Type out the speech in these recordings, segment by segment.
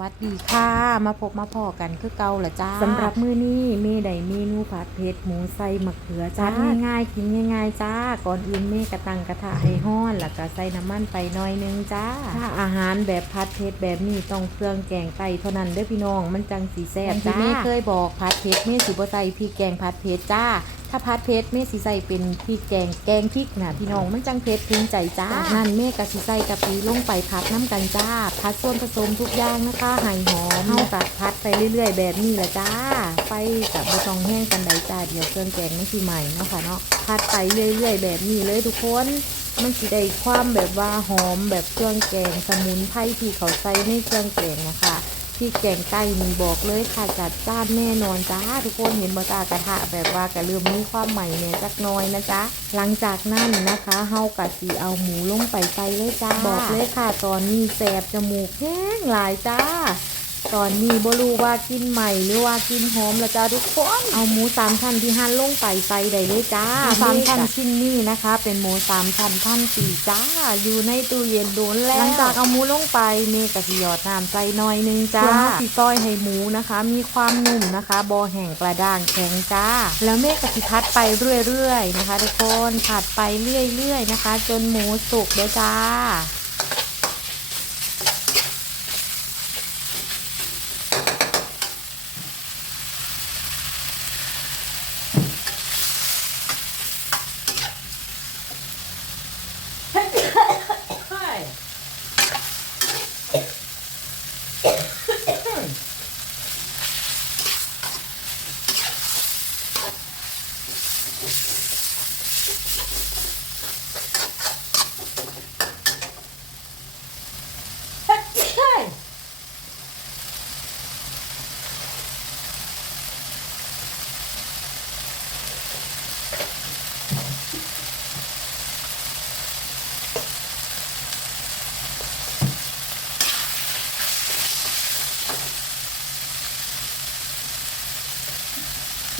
วัสดีค่ะ มาพบมาพอกันคือเก่าละจ้าสำหรับมื้อนี้เมย์ได้เมนูผัดเผ็ดหมูใส่มะเขือจ้าง่ายๆกินง่ายๆจ้า ก่อนอื่นเมย์กระตังกระทะให้ห้อนแล้วก็ใส่น้ำมันไปหน่อยนึงจ้า ถ้าอาหารแบบผัดเผ็ดแบบนี้ต้องเครื่องแกงไก่เท่านั้นเด้อพี่น้องมันจังสีแซ่บจ้าที่เมย์เคยบอกผัดเผ็ดเมย์สิบ่ใส่พริกแกงผัดเผ็ดจ้า ถ้าพัดเพชรเมฆสิใส่เป็นพริกแกงแกงพริกนะพี่น้องมันจังเพชรถึงใจจ้านั้นเมฆกะสิใส่กะปิลงไปพัดน้ำกันจ้า พัดส่วนผสมทุกอย่างนะคะให้หอมเฮากัดพัดไปเรื่อย ๆ แบบนี้แหละจ้า ไปกับบะตองแห้งกันไดจ้าเดี๋ยวเครื่องแกงมันสิใหม่เนาะค่ะเนาะพัดไปเรื่อย ๆ แบบนี้เลยทุกคนมันสิได้ความแบบว่าหอมแบบเครื่องแกงสมุนไพรที่เขาใส่ในเครื่องแกงนะคะ ที่แกงไก่มีบอกเลยค่ะจัดจ้านแน่นอนจ้าทุกคนเห็นบะตากระทะแบบว่ากระเริ่มมีความใหม่เนี่ยจักน้อยนะจ๊ะหลังจากนั้นนะคะเฮากะสีเอาหมูลงไปใส่เลยจ้าบอกเลยค่ะตอนนี้แสบจมูกแห้งหลายจ้า ตอนนี้บ่รู้ว่ากินใหม่หรือว่ากินหอมละจ้าทุกคน เอาหมูสามชั้นที่หั่นลงไปใส่ได้เลยจ้าสามชั้นชิ้นนี้นะคะ เป็นหมูสามชั้นพันปีจ้า อยู่ในตู้เย็นโดนแล้วหลังจากเอาหมูลงไปเมกะสิหยอดน้ำใส่หน่อยนึงจ้าสีต้อยให้หมูนะคะ มีความนุ่มนะคะบอแห้งกระด้างแข็งจ้า แล้วเมกะสิพัดไปเรื่อยๆนะคะ ทุกคนผัดไปเรื่อยๆนะคะ จนหมูสุกเด้อจ้า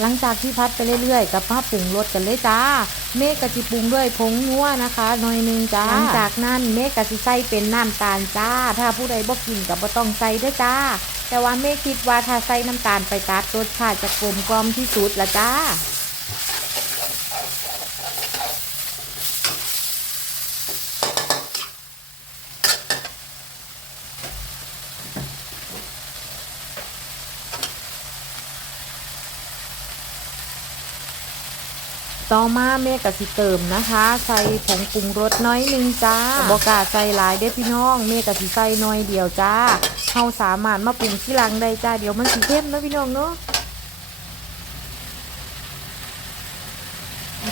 หลังจากที่พัดไปเรื่อยๆกับมาปรุงรสกันเลยจ้า เมฆกะจิปรุงด้วยผงนัวนะคะหน่อยหนึงจ้าหลังจากนั้นเมฆกะจิใส่เป็นน้ำตาลจ้า ถ้าผู้ใดบ่กินกับบ่ต้องใส่เด้วยจ้า แต่ว่าเมฆคิดว่าถ้าใส่น้ำตาลไปตัดรสชาติจะกลมกล่อมที่สุดละจ้า ต่อมาเมฆกะสิเติมนะคะ ใส่ผงปรุงรสน้อยหนึงจ้าบกาใส่หลายเด้พี่น้องเมฆกะสิใส่น้อยเดียวจ้าเฮาสามารถมาปรุงที่หลังได้จ้าเดี๋ยวมันสิเข้มนะพี่น้องเนาะ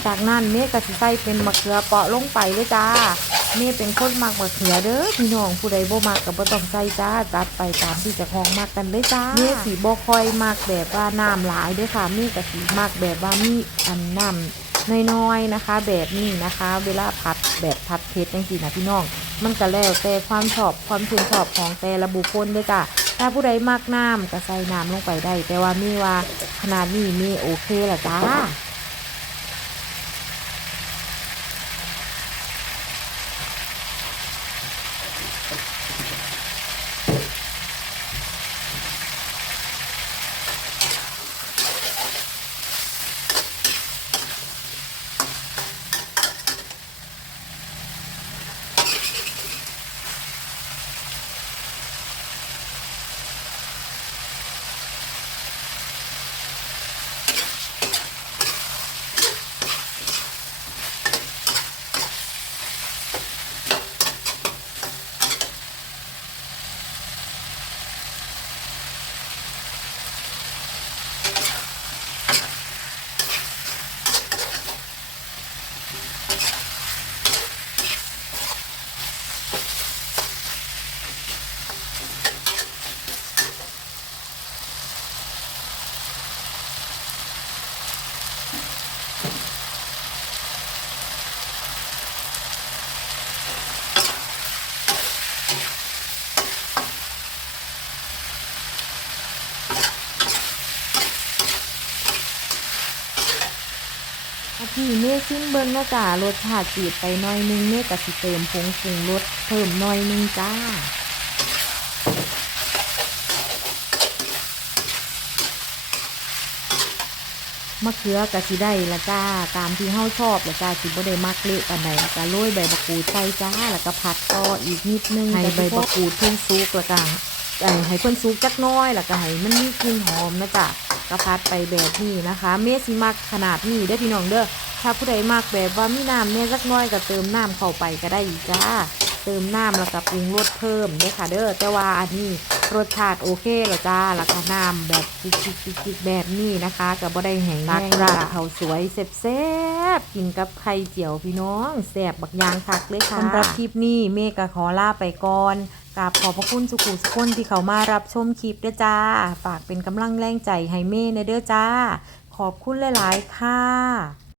จากนั้นเมฆกะสิใส่เป็นมะเขือเปาะลงไปเลยจ้าเมฆเป็นคนมักมะเขือเด้อพี่น้องผู้ใดบ่มักก็บ่ต้องใส่จ้าจัดไปตามที่จะของมักกันเลยจ้าเมฆสีบ่ค่อยมักแบบว่าน้ำหลายเด้อค่ะเมฆกะสิมักแบบว่ามีอันน้ำ น้อยๆนะคะ แบบนี้นะคะ เวลาพัดแบบพัดเผ็ดจังซี่นะพี่น้อง มันก็แล้วแต่ความชอบความชื่นชอบของแต่ละบุคคลเด้วยจ้ะถ้าผู้ใดมากน้ำก็ใส่น้ำลงไปได้ แต่ว่ามีว่าขนาดนี้มีโอเคละจ้า ที่เมื่อซิมเบิ้งเนาะจ้ารสชาติจีดไปหน่อยนึงเมื่อกะสิเติมผงปรุงรสเพิ่มหน่อยนึงจ้าเมะเขือกะสิได้ละจ้าตามที่เฮาชอบละจ้าสิบ่ได้มักเละปานใดละจ้าโรยใบมะกรูดใส่จ้าแล้วก็ผัดต่ออีกนิดนึงให้ใบมะกรูดเพิ่นซุกละจ้าให้เพิ่นซุกจักน้อยแล้วก็ให้มันมีกลิ่นหอมนะจ้า ก็ผัดไปแบบนี้นะคะเมสิมักขนาดนี้เด้อพี่น้องเด้อถ้าผู้ใดมักแบบว่ามีน้ำเนี่ยจักน้อยก็เติมน้ำเข้าไปก็ได้อีกจ้าเติมน้ำแล้วก็ปรุงรสเพิ่มเด้อค่ะเด้อแต่ว่าอันนี้รสชาติโอเคแล้วจ้าแล้วก็น้ำแบบจิกๆแบบนี้นะคะก็บ่ได้แห้งตักราดเขาสวยแซ่บๆกินกับไข่เจียวพี่น้องแซ่บบักยางคักเลยค่ะสำหรับคลิปนี้เมก็ขอลาไปก่อน กราบขอบพระคุณสุขุสุคนที่เขามารับชมคลิปเด้อจ้าฝากเป็นกำลังแรงใจให้เม่ในเด้อจ้า ขอบคุณหลาย ๆ ค่ะ